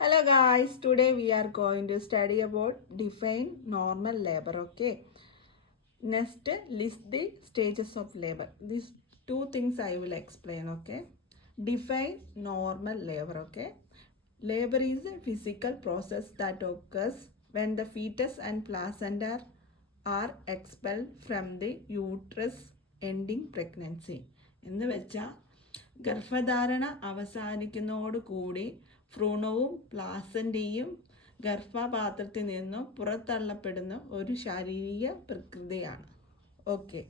Hello guys, today we are going to study about define normal labor, okay? Next, list the stages of labor. These two things I will explain, okay? Define normal labor, okay? Labor is a physical process that occurs when the fetus and placenta are expelled from the uterus ending pregnancy. എന്ന് വെച്ചാൽ ഗർഭധാരണ അവസാനിക്കുന്നതോടുകൂടി ഭ്രൂണവും പ്ലാസൻ്റെയും ഗർഭപാത്രത്തിൽ നിന്നും പുറത്തള്ളപ്പെടുന്ന ഒരു ശാരീരിക പ്രക്രിയയാണ്. Okay,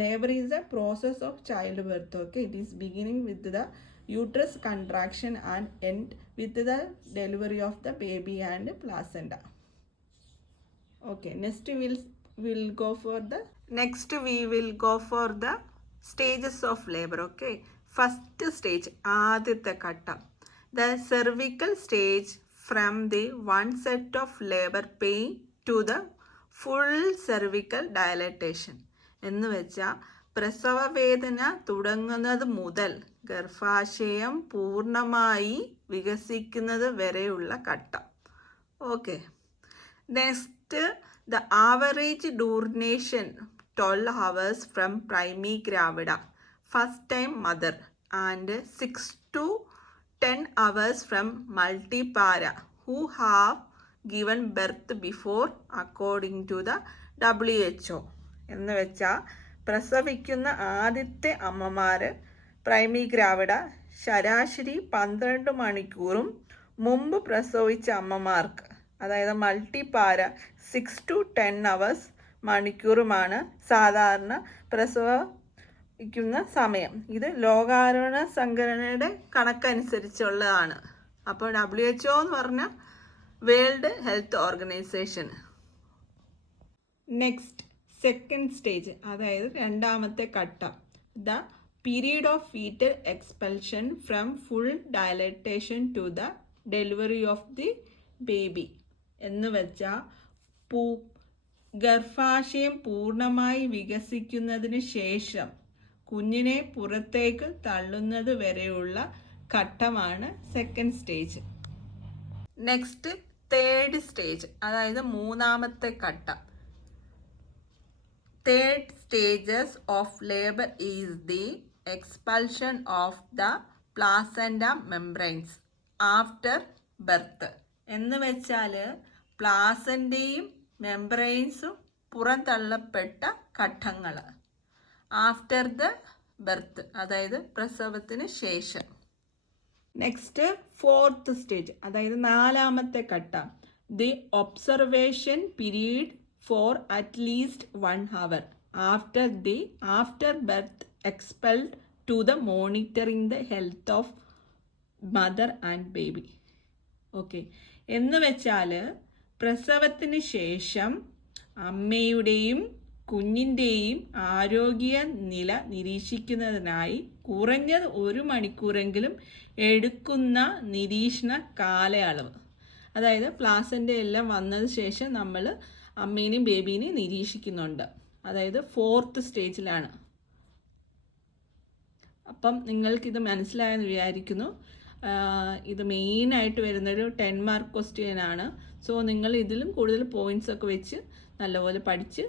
labour is A process of child birth. Okay, it is beginning with the uterus contraction and end with the delivery of the baby and placenta. Okay, next we will go for the stages of labor. Okay, first stage ആദ്യത്തെ ഘട്ടം, the cervical stage, from the one set of labor pain to the full cervical dilatation. എന്ന് വെച്ചാൽ പ്രസവവേദന തുടങ്ങുന്നത് മുതൽ ഗർഭാശയം പൂർണ്ണമായി വികസിക്കുന്നത് വരെയുള്ള ഘട്ടം. Okay, next the average duration 12 hours from primigravida first time mother and 6 to 10 hours from multipara who have given birth before according to the WHO. എന്ന് വെച്ചാൽ പ്രസവിക്കുന്ന ആദ്യത്തെ അമ്മമാർ പ്രൈമി ഗ്രാവിഡ ശരാശരി 12 മണിക്കൂറും മുമ്പ് പ്രസവിച്ച അമ്മമാർക്ക്, അതായത് മൾട്ടിപാര 6 to 10 hours മണിക്കൂറുമാണ് സാധാരണ പ്രസവിക്കുന്ന സമയം. ഇത് ലോകാരോഗ്യ സംഘടനയുടെ കണക്കനുസരിച്ചുള്ളതാണ്. അപ്പോൾ WHO എന്ന് പറഞ്ഞാൽ world health organisation. Next second stage, അതായത് രണ്ടാമത്തെ ഘട്ടം, the period of fetal expulsion from full dilatation to the delivery of the baby. എന്ന് വെച്ചാൽ ഗർഭാശയം പൂർണ്ണമായി വികസിക്കുന്നതിന് ശേഷം കുഞ്ഞിനെ പുറത്തേക്ക് തള്ളുന്നത് വരെയുള്ള ഘട്ടമാണ് second stage. Next third stage, അതായത് മൂന്നാമത്തെ ഘട്ടം. Third stages of labor is the expulsion of the placenta membranes after birth. എന്ന് വെച്ചാൽ പ്ലാസൻ്റെയും മെംബ്രെയിൻസും പുറന്തള്ളപ്പെട്ട ഘട്ടങ്ങൾ ആഫ്റ്റർ ദ ബർത്ത്, അതായത് പ്രസവത്തിന് ശേഷം. നെക്സ്റ്റ് ഫോർത്ത് സ്റ്റേജ്, അതായത് നാലാമത്തെ ഘട്ടം, the observation period for at least 1 hour after birth expelled to the monitoring the health of mother and baby. Okay, എന്ന് വെച്ചാൽ പ്രസവത്തിന് ശേഷം അമ്മയുടെയും കുഞ്ഞിൻ്റെയും ആരോഗ്യ നില നിരീക്ഷിക്കുന്നതിനായി കുറഞ്ഞത് 1 മണിക്കൂറെങ്കിലും എടുക്കുന്ന നിരീക്ഷണ കാലയളവ്. അതായത് പ്ലാസൻ്റെ എല്ലാം വന്നതിന് ശേഷം നമ്മൾ അമ്മേനെയും ബേബീനെയും നിരീക്ഷിക്കുന്നുണ്ട്. അതായത് ഫോർത്ത് സ്റ്റേജിലാണ്. അപ്പം നിങ്ങൾക്കിത് മനസ്സിലായെന്ന് വിചാരിക്കുന്നു. ഇത് മെയിനായിട്ട് വരുന്നൊരു 10 മാർക്ക് ക്വസ്റ്റ്യൻ ആണ്. സോ നിങ്ങൾ ഇതിലും കൂടുതൽ പോയിൻറ്റ്സ് ഒക്കെ വെച്ച് നല്ലപോലെ പഠിച്ച്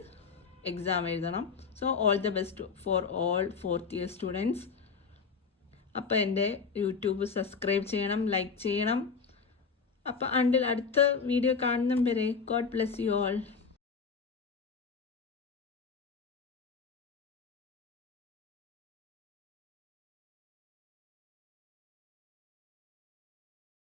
എക്സാം എഴുതണം. So all the best for all 4th year students. അപ്പോൾ എൻ്റെ യൂട്യൂബ് സബ്സ്ക്രൈബ് ചെയ്യണം, ലൈക്ക് ചെയ്യണം. അപ്പോൾ അടുത്ത വീഡിയോ കാണുന്നതും വരെ ഗോഡ് ബ്ലെസ് യു ഓൾ.